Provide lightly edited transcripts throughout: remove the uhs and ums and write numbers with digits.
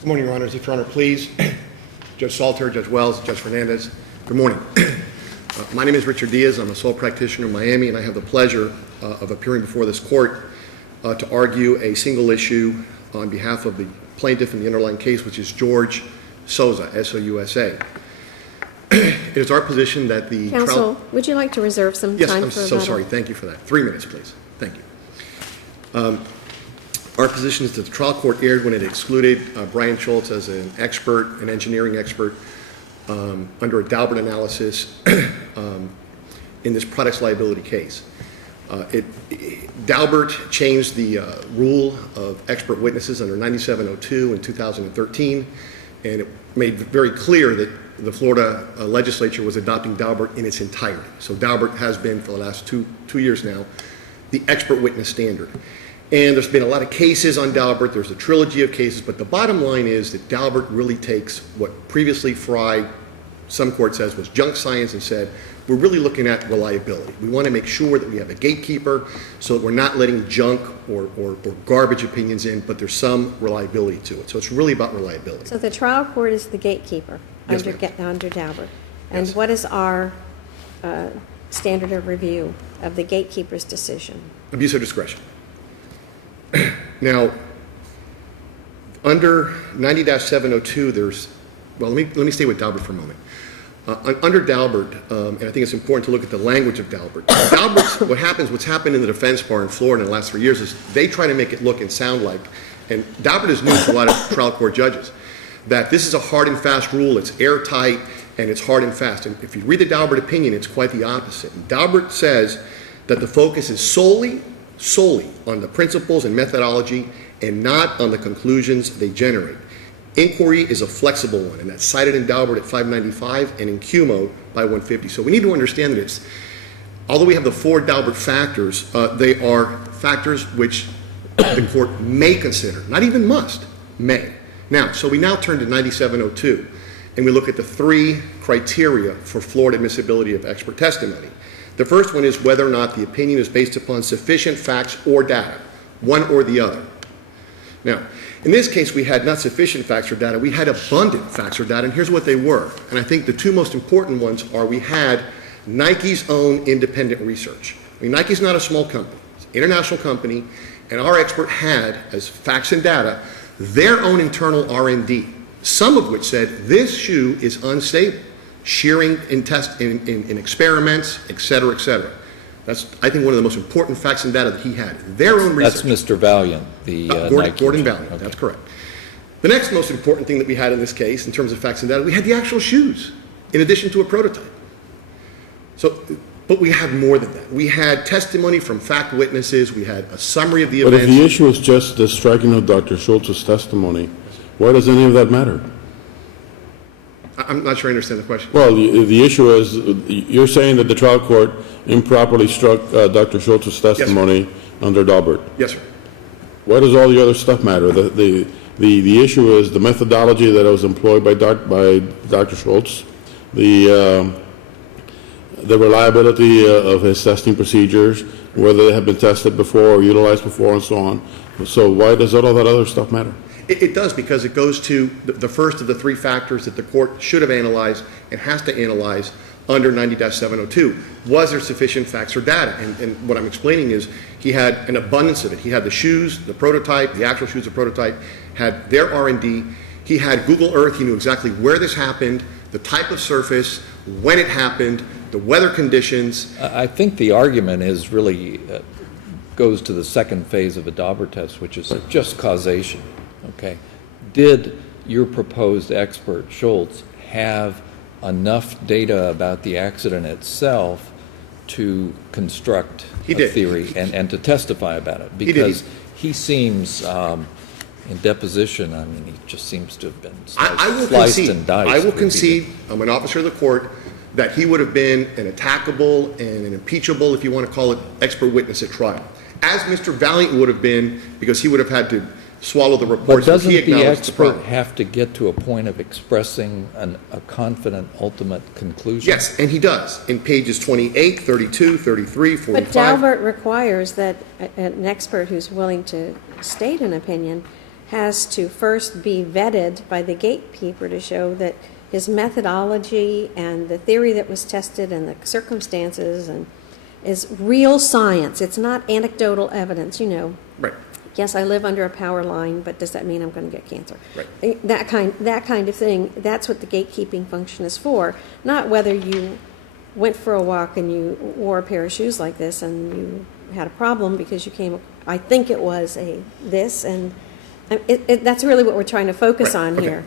Good morning, Your Honors. If Your Honor, please. Judge Salter, Judge Wells, Judge Fernandez. Good morning. My name is Richard Diaz. I'm a sole practitioner in Miami, and I have the pleasure of appearing before this court to argue a single issue on behalf of the plaintiff in the underlying case, which is George Sousa, S-O-U-S-A. It is our position that the Counsel, would you like to reserve some time for Yes, I'm so sorry. Thank you for that. 3 minutes, please. Thank you. Our position is that the trial court erred when it excluded Brian Schultz as an expert, an engineering expert, under a Daubert analysis in this products liability case. Daubert changed the rule of expert witnesses under 9702 in 2013, and it made very clear that the Florida legislature was adopting Daubert in its entirety. So Daubert has been, for the last two years now, the expert witness standard. And there's been a lot of cases on Daubert. There's a trilogy of cases, but the bottom line is that Daubert really takes what previously Frye, some court says, was junk science, and said, we're really looking at reliability. We want to make sure that we have a gatekeeper so that we're not letting junk or garbage opinions in, but there's some reliability to it. So it's really about reliability. So the trial court is the gatekeeper Yes, under Daubert. And Yes. what is our standard of review of the gatekeeper's decision? Abuse of discretion. Now, under 90-702, there's, well, let me stay with Daubert for a moment. Under Daubert, and I think it's important to look at the language of Daubert. What's happened in the defense bar in Florida in the last 3 years is they try to make it look and sound like, and Daubert is new to a lot of trial court judges, that this is a hard and fast rule, it's airtight, and it's hard and fast. And if you read the Daubert opinion, it's quite the opposite. And Daubert says that the focus is solely on the principles and methodology and not on the conclusions they generate. Inquiry is a flexible one, and that's cited in Daubert at 595 and in QMO by 150. So we need to understand that although we have the 4 Daubert factors, they are factors which the court may consider, not even must, may. Now, so we now turn to 9702, and we look at the 3 criteria for Florida admissibility of expert testimony. The first one is whether or not the opinion is based upon sufficient facts or data, one or the other. Now, in this case, we had not sufficient facts or data, we had abundant facts or data, and here's what they were. And I think the 2 most important ones are we had Nike's own independent research. I mean, Nike's not a small company, it's an international company, and our expert had, as facts and data, their own internal R&D, some of which said this shoe is unstable, shearing in experiments, et cetera, et cetera. That's, I think, one of the most important facts and data that he had. Their own research. That's Mr. Valiant, the Gordon Valiant, okay. That's correct. The next most important thing that we had in this case, in terms of facts and data, we had the actual shoes, in addition to a prototype. So, but we had more than that. We had testimony from fact witnesses. We had a summary of the events. But if the issue is just the striking of Dr. Schultz's testimony, why does any of that matter? I'm not sure I understand the question. Well, the issue is, you're saying that the trial court improperly struck Dr. Schultz's testimony under Daubert. Yes, sir. Why does all the other stuff matter? The issue is the methodology that was employed by Dr. Schultz, the reliability of his testing procedures, whether they have been tested before or utilized before, and so on. So why does all that other stuff matter? It does, because it goes to the first of the 3 factors that the court should have analyzed and has to analyze under 90-702. Was there sufficient facts or data? And what I'm explaining is he had an abundance of it. He had the shoes, the prototype, the actual shoes, the prototype, had their R&D. He had Google Earth. He knew exactly where this happened, the type of surface, when it happened, the weather conditions. I think the argument is really goes to the second phase of a Daubert test, which is just causation. Okay. Did your proposed expert, Schultz, have enough data about the accident itself to construct a theory and to testify about it? Because he seems, in deposition, I mean, he just seems to have been sliced and diced. I will concede, I'm an officer of the court, that he would have been an attackable and an impeachable, if you want to call it, expert witness at trial. As Mr. Valiant would have been, because he would have had to swallow the reports. But doesn't the expert have to get to a point of expressing a confident ultimate conclusion? Yes, and he does in pages 28, 32, 33, 45. But Daubert requires that an expert who's willing to state an opinion has to first be vetted by the gatekeeper to show that his methodology and the theory that was tested and the circumstances and is real science. It's not anecdotal evidence, Right. Yes, I live under a power line, but does that mean I'm going to get cancer? Right. That kind of thing, that's what the gatekeeping function is for, not whether you went for a walk and you wore a pair of shoes like this and you had a problem because you came, I think it was this, and that's really what we're trying to focus Right. on Okay. here.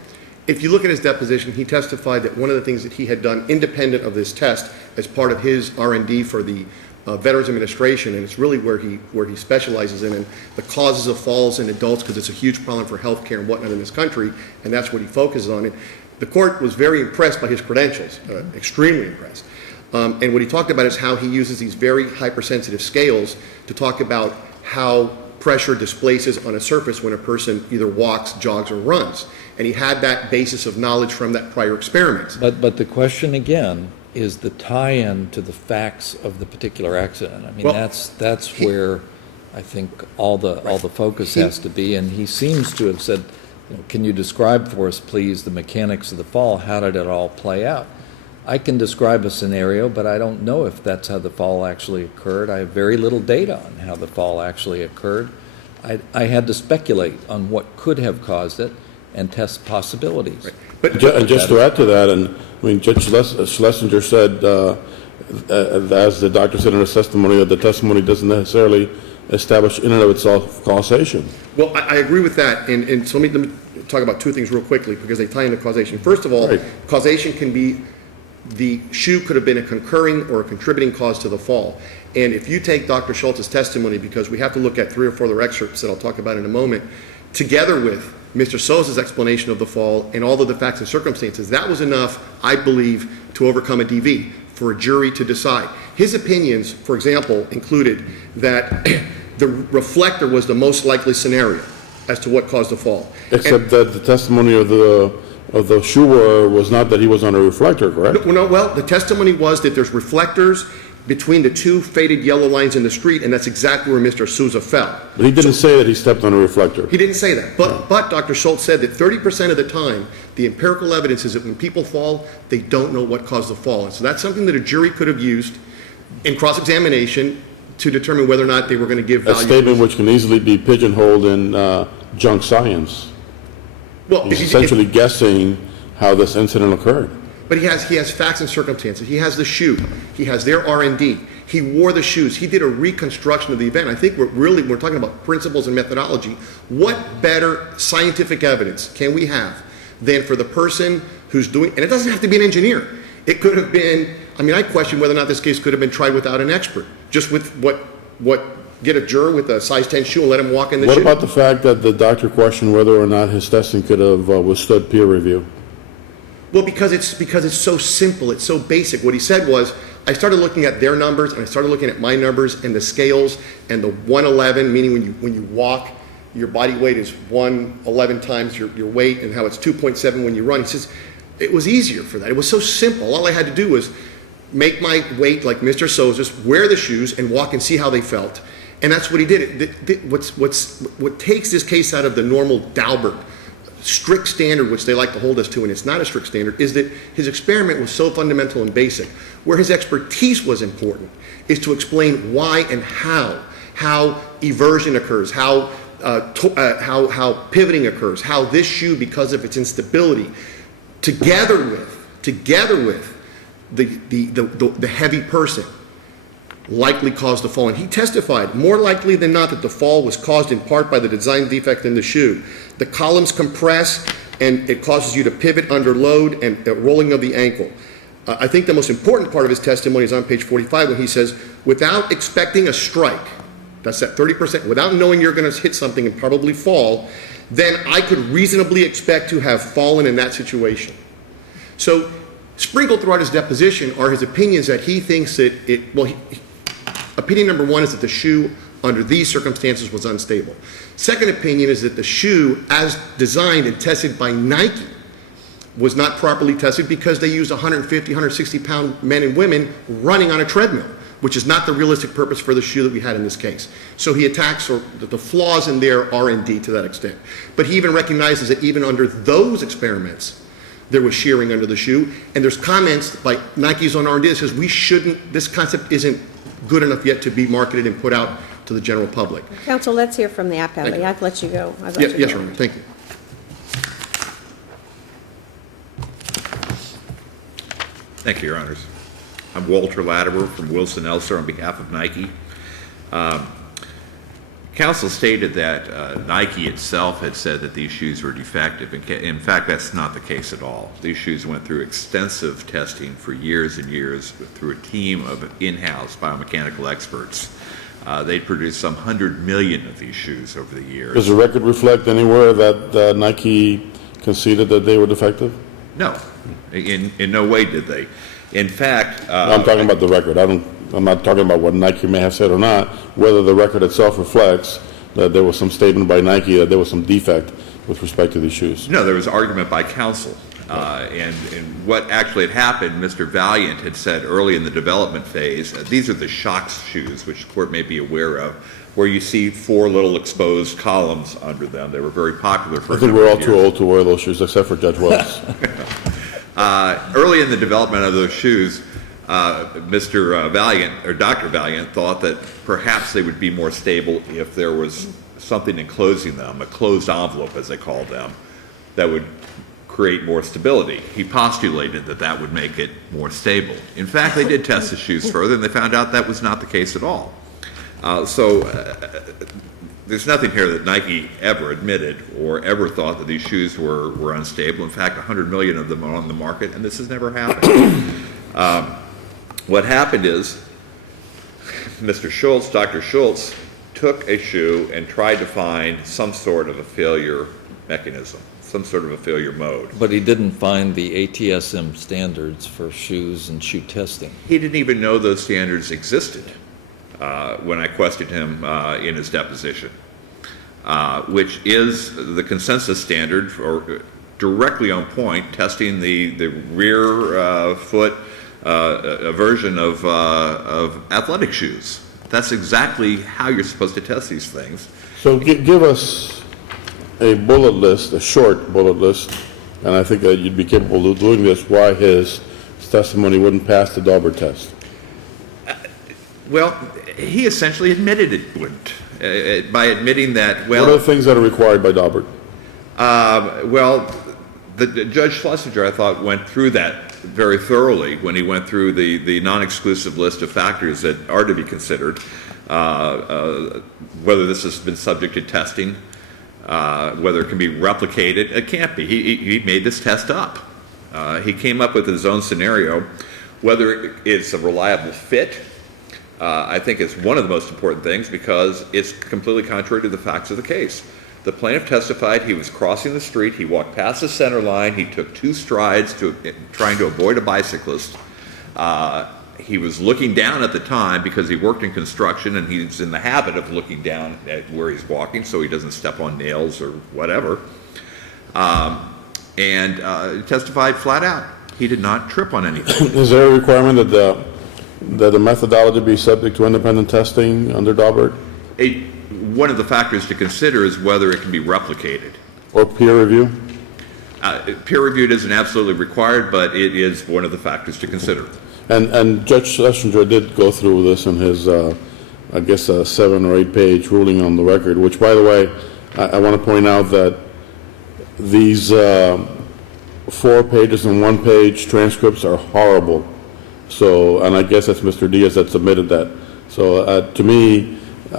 If you look at his deposition, he testified that one of the things that he had done independent of this test as part of his R&D for the Veterans Administration, and it's really where he specializes in the causes of falls in adults, because it's a huge problem for healthcare and whatnot in this country, and that's what he focuses on. And the court was very impressed by his credentials, extremely impressed. And what he talked about is how he uses these very hypersensitive scales to talk about how pressure displaces on a surface when a person either walks, jogs, or runs. And he had that basis of knowledge from that prior experiment. But the question again is the tie-in to the facts of the particular accident. I mean, Well, that's where I think all the focus has to be. And he seems to have said, can you describe for us, please, the mechanics of the fall? How did it all play out? I can describe a scenario, but I don't know if that's how the fall actually occurred. I have very little data on how the fall actually occurred. I had to speculate on what could have caused it and test possibilities. Right. But And just to add to that, Judge Schlesinger said, as the doctor said in his testimony, that the testimony doesn't necessarily establish in and of itself causation. Well, I agree with that, and so let me talk about two things real quickly, because they tie into causation. First of all, Right. causation can be, the shoe could have been a concurring or a contributing cause to the fall. And if you take Dr. Schultz's testimony, because we have to look at 3 or 4 other excerpts that I'll talk about in a moment, together with Mr. Souza's explanation of the fall and all of the facts and circumstances, that was enough, I believe, to overcome a DV for a jury to decide. His opinions, for example, included that the reflector was the most likely scenario as to what caused the fall. Except that the testimony of the shoe wearer was not that he was on a reflector, correct? Well, the testimony was that there's reflectors between the 2 faded yellow lines in the street, and that's exactly where Mr. Souza fell. But he didn't say that he stepped on a reflector. He didn't say that. But Dr. Schultz said that 30% of the time, the empirical evidence is that when people fall, they don't know what caused the fall. And so that's something that a jury could have used in cross-examination to determine whether or not they were going to give A value. statement which can easily be pigeonholed in junk science. Well, He's essentially guessing how this incident occurred. but he has facts and circumstances. He has the shoe. He has their R&D. He wore the shoes. He did a reconstruction of the event. I think we're talking about principles and methodology. What better scientific evidence can we have than for the person who's doing, and it doesn't have to be an engineer. It could have been, I question whether or not this case could have been tried without an expert. Just with get a juror with a size 10 shoe and let him walk in the shoe. What about the fact that the doctor questioned whether or not his testing could have withstood peer review? Well, because it's so simple, it's so basic. What he said was, I started looking at their numbers and I started looking at my numbers and the scales and the 111, meaning when you walk, your body weight is 111 times your weight, and how it's 2.7 when you run. He says, it was easier for that. It was so simple. All I had to do was make my weight like Mr. Souza's, wear the shoes, and walk and see how they felt. And that's what he did. What takes this case out of the normal Daubert strict standard, which they like to hold us to, and it's not a strict standard, is that his experiment was so fundamental and basic. Where his expertise was important is to explain why and how eversion occurs, how pivoting occurs, how this shoe, because of its instability, together with the heavy person, likely caused the fall. And he testified, more likely than not, that the fall was caused in part by the design defect in the shoe. The columns compress, and it causes you to pivot under load and rolling of the ankle. I think the most important part of his testimony is on page 45, when he says, without expecting a strike, that's that 30%, without knowing you're going to hit something and probably fall, then I could reasonably expect to have fallen in that situation. So sprinkled throughout his deposition are his opinions that he thinks that opinion number one is that the shoe under these circumstances was unstable. Second opinion is that the shoe, as designed and tested by Nike, was not properly tested because they used 150, 160-pound men and women running on a treadmill, which is not the realistic purpose for the shoe that we had in this case. So he attacks, or the flaws in there are indeed to that extent. But he even recognizes that even under those experiments, there was shearing under the shoe, and there's comments by Nike's own R&D that says this concept isn't good enough yet to be marketed and put out to the general public. Counsel, let's hear from the Thank appellee. you. I've let you go. Yes, Your Honor, thank you. Thank you, Your Honors. I'm Walter Latimer from Wilson Elser on behalf of Nike. Counsel stated that Nike itself had said that these shoes were defective. In fact, that's not the case at all. These shoes went through extensive testing for years and years through a team of in-house biomechanical experts. They produced some 100 million of these shoes over the years. Does the record reflect anywhere that Nike conceded that they were defective? No, in no way did they. In fact, I'm talking about the record. I'm not talking about what Nike may have said or not, whether the record itself reflects that there was some statement by Nike that there was some defect with respect to these shoes. No, there was argument by counsel. And what actually had happened, Mr. Valiant had said early in the development phase, these are the shocks shoes, which the court may be aware of, where you see 4 little exposed columns under them. They were very popular for I think we're all too old to wear those shoes, except for Judge Wells. Early in the development of those shoes, Mr. Valiant, or Dr. Valiant, thought that perhaps they would be more stable if there was something enclosing them, a closed envelope, as they called them, that would create more stability. He postulated that that would make it more stable. In fact, they did test the shoes further, and they found out that was not the case at all. There's nothing here that Nike ever admitted or ever thought that these shoes were unstable. In fact, 100 million of them are on the market, and this has never happened. What happened is Mr. Schultz, Dr. Schultz, took a shoe and tried to find some sort of a failure mechanism, some sort of a failure mode. But he didn't find the ATSM standards for shoes and shoe testing. He didn't even know those standards existed when I questioned him in his deposition, which is the consensus standard for directly on point, testing the rear foot version of athletic shoes. That's exactly how you're supposed to test these things. So give us a bullet list, a short bullet list, and I think that you'd be capable of doing this, why his testimony wouldn't pass the Daubert test. Well, he essentially admitted it wouldn't by admitting that, well... What are the things that are required by Daubert? The Judge Schlesinger, I thought, went through that very thoroughly when he went through the non-exclusive list of factors that are to be considered, whether this has been subject to testing, whether it can be replicated. It can't be. He made this test up. He came up with his own scenario. Whether it's a reliable fit, I think is one of the most important things because it's completely contrary to the facts of the case. The plaintiff testified he was crossing the street, he walked past the center line, he took 2 strides trying to avoid a bicyclist. He was looking down at the time because he worked in construction and he's in the habit of looking down at where he's walking so he doesn't step on nails or whatever. And testified flat out he did not trip on anything. Is there a requirement that the methodology be subject to independent testing under Daubert? One of the factors to consider is whether it can be replicated. Or peer review? Peer-reviewed isn't absolutely required, but it is one of the factors to consider. And Judge Schlesinger did go through this in his, I guess, 7 or 8 page ruling on the record, which, by the way, I want to point out that these 4 pages and 1 page transcripts are horrible. So, and I guess that's Mr. Diaz that submitted that. So, to me,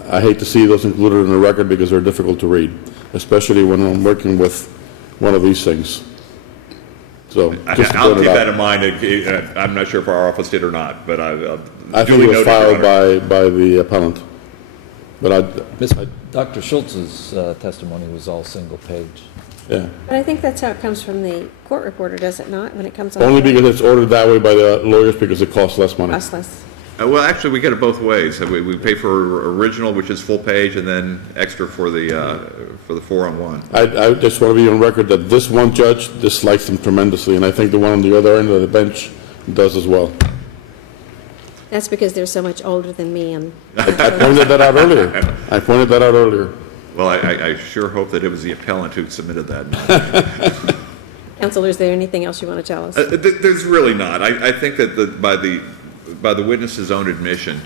I hate to see those included in the record because they're difficult to read, especially when I'm working with one of these things. So, just to I'll point keep it that in out. mind. I'm not sure if our office did or not, but I think duly it was noted, filed Your Honor. by the appellant. But Dr. Schultz's testimony was all single page. yeah. But I think that's how it comes from the court reporter, does it not, when it comes on? Only because it's ordered that way by the lawyers because it costs less money. Us less. Well, actually, we get it both ways. We pay for original, which is full page, and then extra for the 4-on-1. I just want to be on record that this one judge dislikes them tremendously, and I think the one on the other end of the bench does as well. That's because they're so much older than me and. I pointed that out earlier. Well, I sure hope that it was the appellant who submitted that. Counselor, is there anything else you want to tell us? There's really not. I think that by the witness's own admission,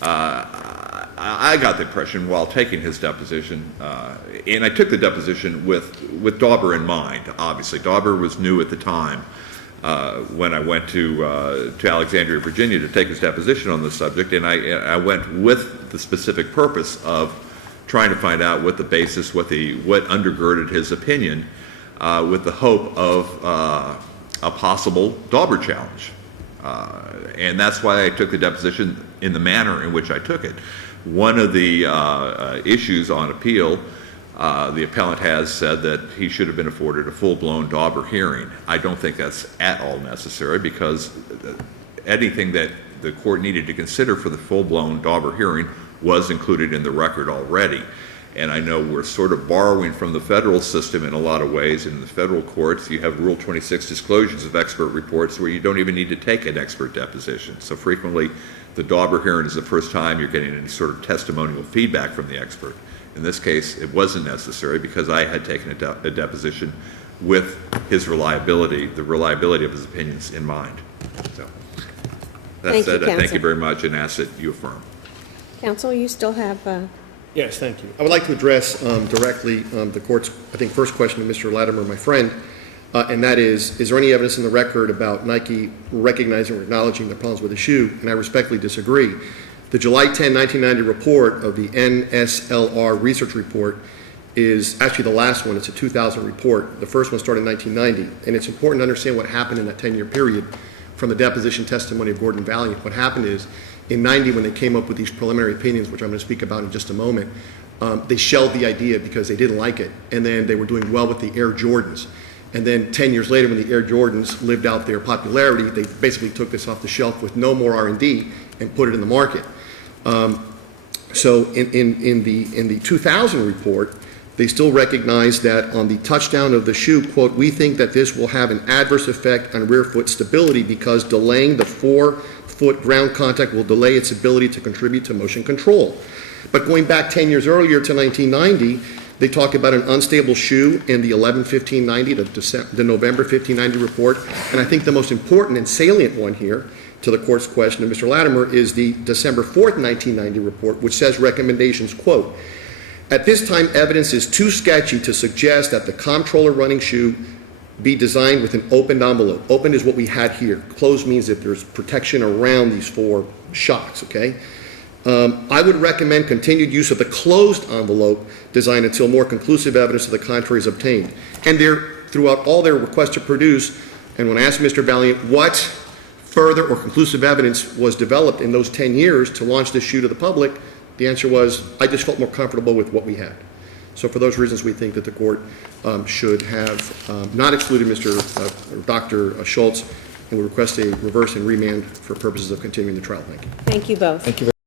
I got the impression while taking his deposition, and I took the deposition with Daubert in mind, obviously. Daubert was new at the time when I went to Alexandria, Virginia to take his deposition on the subject, and I went with the specific purpose of trying to find out what the basis, what undergirded his opinion, with the hope of a possible Daubert challenge. And that's why I took the deposition in the manner in which I took it. One of the issues on appeal, the appellant has said that he should have been afforded a full-blown Daubert hearing. I don't think that's at all necessary, because anything that the court needed to consider for the full-blown Daubert hearing was included in the record already. And I know we're sort of borrowing from the federal system in a lot of ways. In the federal courts, you have Rule 26 disclosures of expert reports where you don't even need to take an expert deposition. So frequently, the Daubert hearing is the first time you're getting any sort of testimonial feedback from the expert. In this case, it wasn't necessary because I had taken a deposition with his reliability, the reliability of his opinions in mind. So that said, I thank you very much and ask that you affirm. Counsel, you still have, Yes, thank you. I would like to address directly the court's, I think, first question to Mr. Latimer, my friend, and that is there any evidence in the record about Nike recognizing or acknowledging the problems with the shoe? And I respectfully disagree. The July 10, 1990 report of the NSLR research report is actually the last one. It's a 2000 report. The first one started in 1990. And it's important to understand what happened in that 10-year period from the deposition testimony of Gordon Valiant. What happened is, in 90, when they came up with these preliminary opinions, which I'm going to speak about in just a moment, they shelved the idea because they didn't like it. And then they were doing well with the Air Jordans. And then 10 years later, when the Air Jordans lived out their popularity, they basically took this off the shelf with no more R&D and put it in the market. So in the 2000 report, they still recognize that on the touchdown of the shoe, quote, "We think that this will have an adverse effect on rear foot stability because delaying the forefoot ground contact will delay its ability to contribute to motion control." But going back 10 years earlier to 1990, they talk about an unstable shoe in the 11/15/90, the November 1590 report. And I think the most important and salient one here, to the court's question of Mr. Latimer, is the December 4th, 1990 report, which says recommendations, quote, "At this time, evidence is too sketchy to suggest that the comptroller running shoe be designed with an opened envelope." Open is what we had here. Closed means that there's protection around these four shocks, okay? "I would recommend continued use of the closed envelope design until more conclusive evidence to the contrary is obtained." And throughout all their requests to produce, and when I asked Mr. Valiant what further or conclusive evidence was developed in those 10 years to launch this shoe to the public, the answer was, "I just felt more comfortable with what we had." So for those reasons, we think that the court should have not excluded Dr. Schultz, and we request a reverse and remand for purposes of continuing the trial. Thank you. thank you both. Thank you very